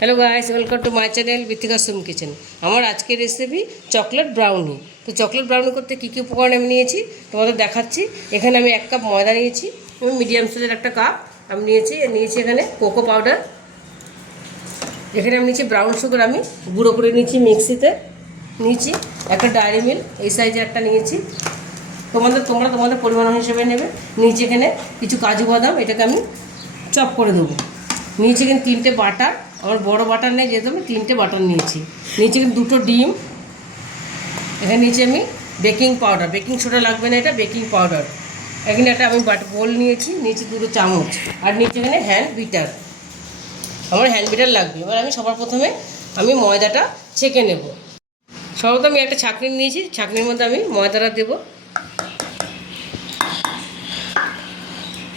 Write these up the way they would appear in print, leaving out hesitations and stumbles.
Hello guys, welcome to my channel Bithika sum kitchen. আমার আজকের recipe chocolate brownie. তো chocolate brownie করতে কী কী উপকরণ আমি নিয়েছি তোমাদের দেখাচ্ছি। এখানে আমি 1 কাপ ময়দা নিয়েছি এবং মিডিয়াম সাইজের একটা কাপ আমি নিয়েছি এখানে কোকো পাউডার। এখানে আমি নিয়েছি ব্রাউন সুগার, আমি গুঁড়ো করে নিয়েছি মিক্সিতে। নিয়েছি একটা ডায়েরি মিল্ক, এই সাইজের একটা নিয়েছি। তোমরা তোমাদের পরিমাণ হিসেবে নেবে। নিয়েছি এখানে কিছু কাজু বাদাম, এটাকে আমি চপ করে দেবো। নিয়েছি এখানে 3টে বাটার, আমার বড় বাটার নেই যেহেতু আমি 3টে বাটার নিয়েছি। নিয়েছি এখানে 2টো ডিম। এখানে নিয়েছি আমি বেকিং পাউডার, বেকিং সোডা লাগবে না, এটা বেকিং পাউডার। এখানে একটা আমি বোল নিয়েছি 2 চামচ। আর নিয়েছি এখানে হ্যান্ড বিটার, আমার হ্যান্ড বিটার লাগবে। এবার আমি সবার প্রথমে ময়দাটা ছেঁকে নেব। সর্বপ্রথম আমি একটা ছাঁকনি নিয়েছি, ছাঁকনির মধ্যে আমি ময়দাটা দেবো,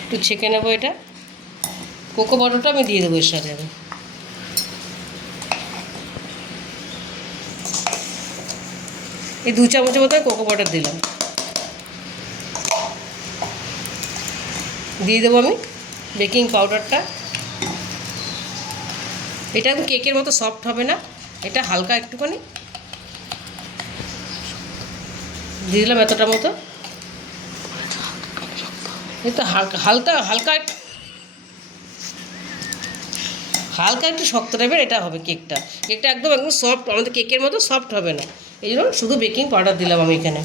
একটু ছেঁকে নেবো। এটা কোকো পাউডারটা আমি দিয়ে দেবো এর সাথে। আমি এই 2 চামচের মতো কোকো পাউডার দিলাম। দিয়ে দেবো আমি বেকিং পাউডারটা। এটা একদম কেকের মতো সফট হবে না, এটা হালকা একটুখানি দিয়ে দিলাম এতটা মতো। এটা হালকা হালকা হালকা হালকা একটু শক্ত টাইপের এটা হবে কেকটা। কেকটা একদম সফট, আমাদের কেকের মতো সফট হবে না, এই জন্য শুধু বেকিং পাউডার দিলাম আমি এখানে।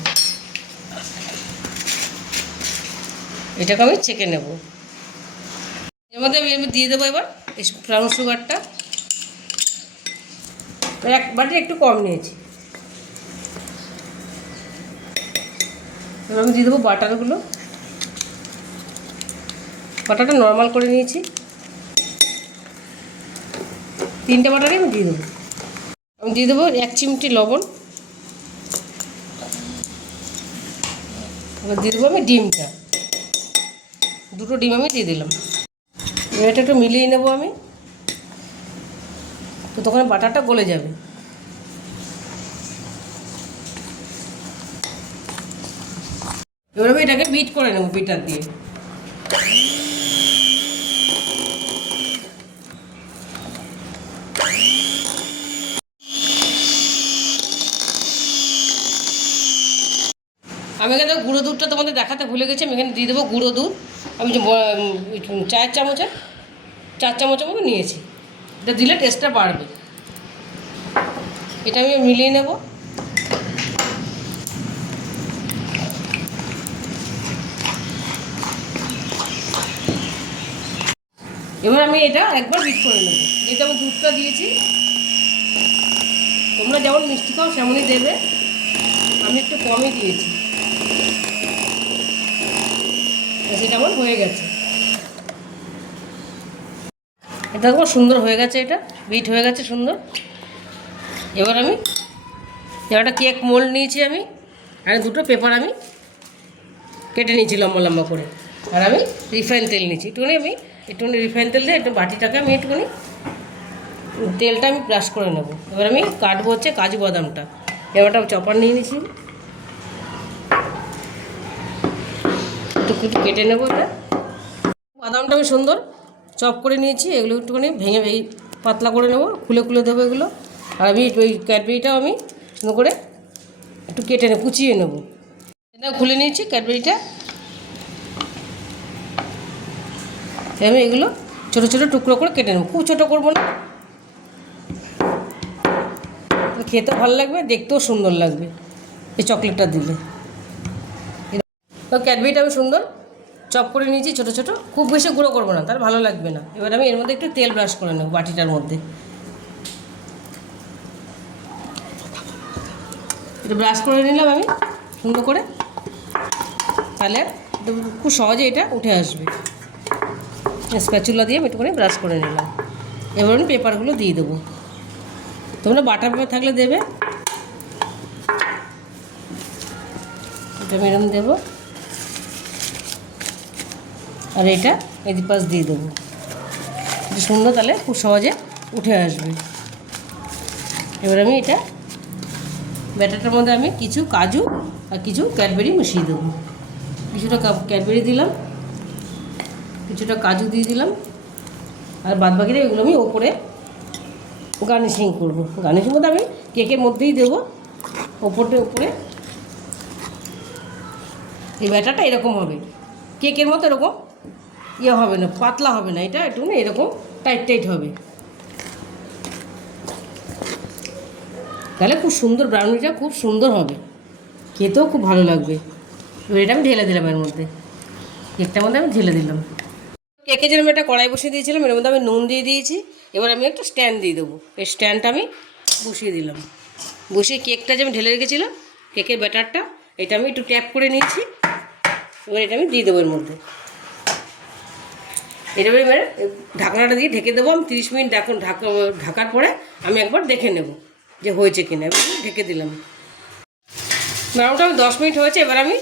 এটাকে আমি ছেঁকে নেব। এর মধ্যে আমি দিয়ে দেবো এবার এই ব্রাউন সুগারটা। 1 বাটি একটু কম নিয়েছি। এবার আমি দিয়ে দেবো বাটারগুলো। বাটারটা নর্মাল করে নিয়েছি, 3টে বাটারই আমি দিয়ে দেবো। আমি দিয়ে দেবো 1 চিমটি লবণ। এবার দিয়ে দেবো আমি ডিমটা, 2টো ডিম আমি দিয়ে দিলাম। এবার এটা একটু মিলিয়ে নেবো আমি, তো তখন বাটারটা গলে যাবে। এবার আমি এটাকে বিট করে নেবো বিটার দিয়ে। আমি এখানে গুঁড়ো দুধটা তোমাদের দেখাতে ভুলে গেছি, আমি এখানে দিয়ে দেবো গুঁড়ো দুধ। আমি যে 4 চামচের মতো নিয়েছি। এটা দিলে টেস্টটা বাড়বে। এটা আমি মিলিয়ে নেব। এবার আমি এটা একবার বিট করে নেব। যেহেতু আমি দুধটা দিয়েছি, তোমরা যেমন মিষ্টি খাও সেমনই দেবে, আমি একটু কমই দিয়েছি। সেটা আমার হয়ে গেছে, এটা খুব সুন্দর হয়ে গেছে, এটা বিট হয়ে গেছে সুন্দর। এবার আমি একটা কেক মোল্ড নিয়েছি আমি, আর 2টো পেপার আমি কেটে নিয়েছি লম্বা লম্বা করে। আর আমি রিফাইন তেল নিয়েছি একটুখানি রিফাইন তেল দিয়ে একটু বাটিটাকে আমি একটুখানি তেলটা আমি ব্রাশ করে নেব। এবার আমি কাটবো হচ্ছে কাজু বাদামটা। এবারটা চপার নিয়ে নিয়েছি, একটু কেটে নেবো। এটা বাদামটা আমি সুন্দর চপ করে নিয়েছি, এগুলো একটুখানি ভেঙে পাতলা করে নেবো, খুলে খুলে দেবো এগুলো। আর আমি ওই ক্যাডবেরিটাও আমি সুন্দর করে একটু কেটে কুচিয়ে নেবো। এটা খুলে নিয়েছি ক্যাডবেরিটা। আমি এগুলো ছোটো ছোটো টুকরো করে কেটে নেবো, খুব ছোটো করবো না, খেতে ভালো লাগবে, দেখতেও সুন্দর লাগবে এই চকলেটটা দিলে। তো ক্যাডবেরিটা আমি সুন্দর চপ করে নিয়েছি ছোটো ছোটো, খুব বেশি গুঁড়ো করবো না, তার ভালো লাগবে না। এবার আমি এর মধ্যে একটু তেল ব্রাশ করে নেব বাটিটার মধ্যে। এটা ব্রাশ করে নিলাম আমি সুন্দর করে, তাহলে খুব সহজে এটা উঠে আসবে। স্প্যাচুলা দিয়ে আমি একটু করে ব্রাশ করে নিলাম। এবার আমি পেপারগুলো দিয়ে দেবো। তোমরা বাটার পেপার থাকলে দেবে, এটা আমি এরকম দেবো। আর এটা এই পাশ দিয়ে দেবো, সুন্দর, তাহলে খুব সহজে উঠে আসবে। এবার আমি এটা ব্যাটারটার মধ্যে আমি কিছু কাজু আর কিছু ক্যাডবেরি মিশিয়ে দেবো। কিছুটা ক্যাডবেরি দিলাম, কিছুটা কাজু দিয়ে দিলাম, আর বাদবাকিটা এগুলো আমি ওপরে গার্নিশিং করবো। গার্নিশিং করতে আমি কেকের মধ্যেই দেবো, ওপরে উপরে। এই ব্যাটারটা এরকম হবে, কেকের মতো এরকম ইয়ে হবে না, পাতলা হবে না, এটা একটু না এরকম টাইট টাইট হবে। তাহলে খুব সুন্দর ব্রাউনিটা খুব সুন্দর হবে, খেতেও খুব ভালো লাগবে। এবার এটা আমি ঢেলে দিলাম এর মধ্যে, কেকটার মধ্যে আমি ঢেলে দিলাম। কেকের জন্য আমি একটা কড়াই বসিয়ে দিয়েছিলাম, এর মধ্যে আমি নুন দিয়ে দিয়েছি। এবার আমি একটা স্ট্যান্ড দিয়ে দেবো, এই স্ট্যান্ডটা আমি বসিয়ে দিলাম। বসিয়ে কেকটা যে আমি ঢেলে রেখেছিলাম, কেকের ব্যাটারটা, এটা আমি একটু ট্যাপ করে নিয়েছি। এবার এটা আমি দিয়ে দেবো এর মধ্যে। এটা এবার ঢাকনাটা দিয়ে ঢেকে দেবো আমি 30 মিনিট। দেখুন ঢাকার পরে আমি একবার দেখে নেব যে হয়েছে কিনা। এবার ঢেকে দিলাম। মোটামুটি 10 মিনিট হয়েছে। এবার আমি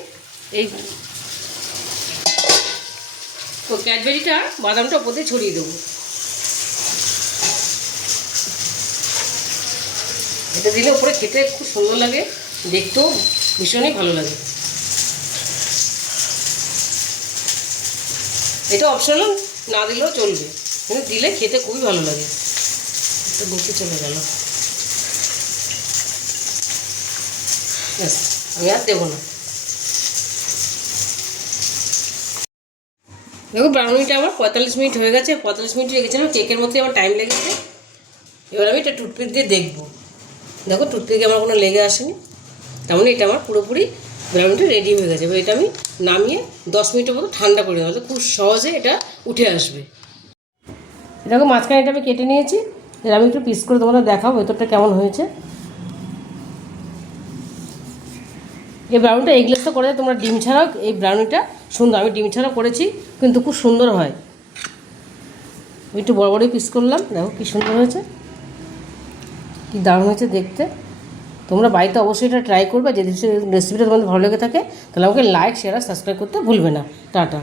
এই ক্যাডবেরিটা বাদামটা ওপর দিয়ে ছড়িয়ে দেবো। এটা দিলে ওপরে খেতে খুব সুন্দর লাগে, দেখতেও ভীষণই ভালো লাগে। এটা অপশনাল, না দিলেও চলবে, কিন্তু দিলে খেতে খুবই ভালো লাগে। এটা বসে চলে গেল, ব্যাস আমি আর দেবো না। দেখো ব্রাউনিটা আমার 45 মিনিট হয়ে গেছে। 45 মিনিট রেখেছিলাম, কেকের মধ্যে আমার টাইম লেগেছে। এবার আমি এটা টুথপিক দিয়ে দেখবো। দেখো টুথপিকে আমার কোনো লেগে আসেনি, তেমন এটা আমার পুরোপুরি ব্রাউনিটা রেডি হয়ে গেছে। এবার এটা আমি নামিয়ে 10 মিনিটের মতো ঠান্ডা করে নেওয়া, খুব সহজে এটা উঠে আসবে। দেখো মাঝখানে এটা আমি কেটে নিয়েছি। এবার আমি একটু পিস করে তোমাদের দেখাবো ভেতরটা কেমন হয়েছে। এই ব্রাউনিটা এগলেসটা করে তোমরা ডিম ছাড়াও এই ব্রাউনিটা সুন্দর। আমি ডিম ছাড়াও করেছি, কিন্তু খুব সুন্দর হয়। একটু বড় বড়ই পিস করলাম, দেখো কী সুন্দর হয়েছে, কী দারুণ হয়েছে দেখতে। তোমরা বাড়িতে অবশ্যই এটা ট্রাই করবে। যদি রেসিপিটা তোমাদের ভালো লেগে থাকে তাহলে আমাকে লাইক, শেয়ার আর সাবস্ক্রাইব করতে ভুলবে না। টাটা।